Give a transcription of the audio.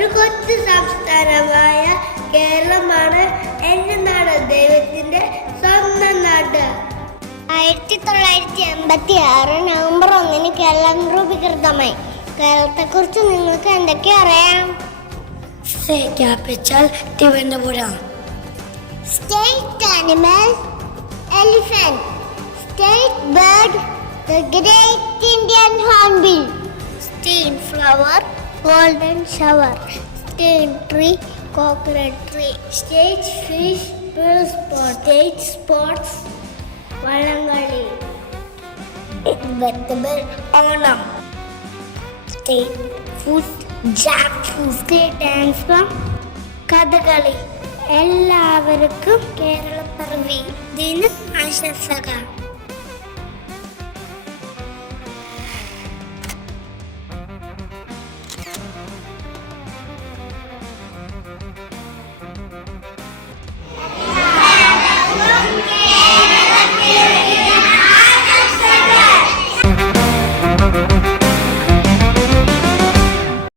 ഒരു കൊച്ചു സംസ്ഥാനമായ കേരളമാണ് എൻ്റെ നാട്, ദൈവത്തിൻ്റെ സ്വന്തം നാട്. 1986 നവംബർ 1 കേരളം രൂപീകൃതമായി. കേരളത്തെക്കുറിച്ച് നിങ്ങൾക്ക് എന്തൊക്കെ അറിയാം? Capital Thiruvananthapuram. State animal elephant. State bird the great Indian hornbill. State flower golden shower. State tree coconut tree. State fish pearl spot. State sports Valangali. Vegetable Onam. State food jackfruit. State dance from Kathakali. എല്ലാവർക്കും കേരളപ്പിറവി ദിന ആശംസകൾ.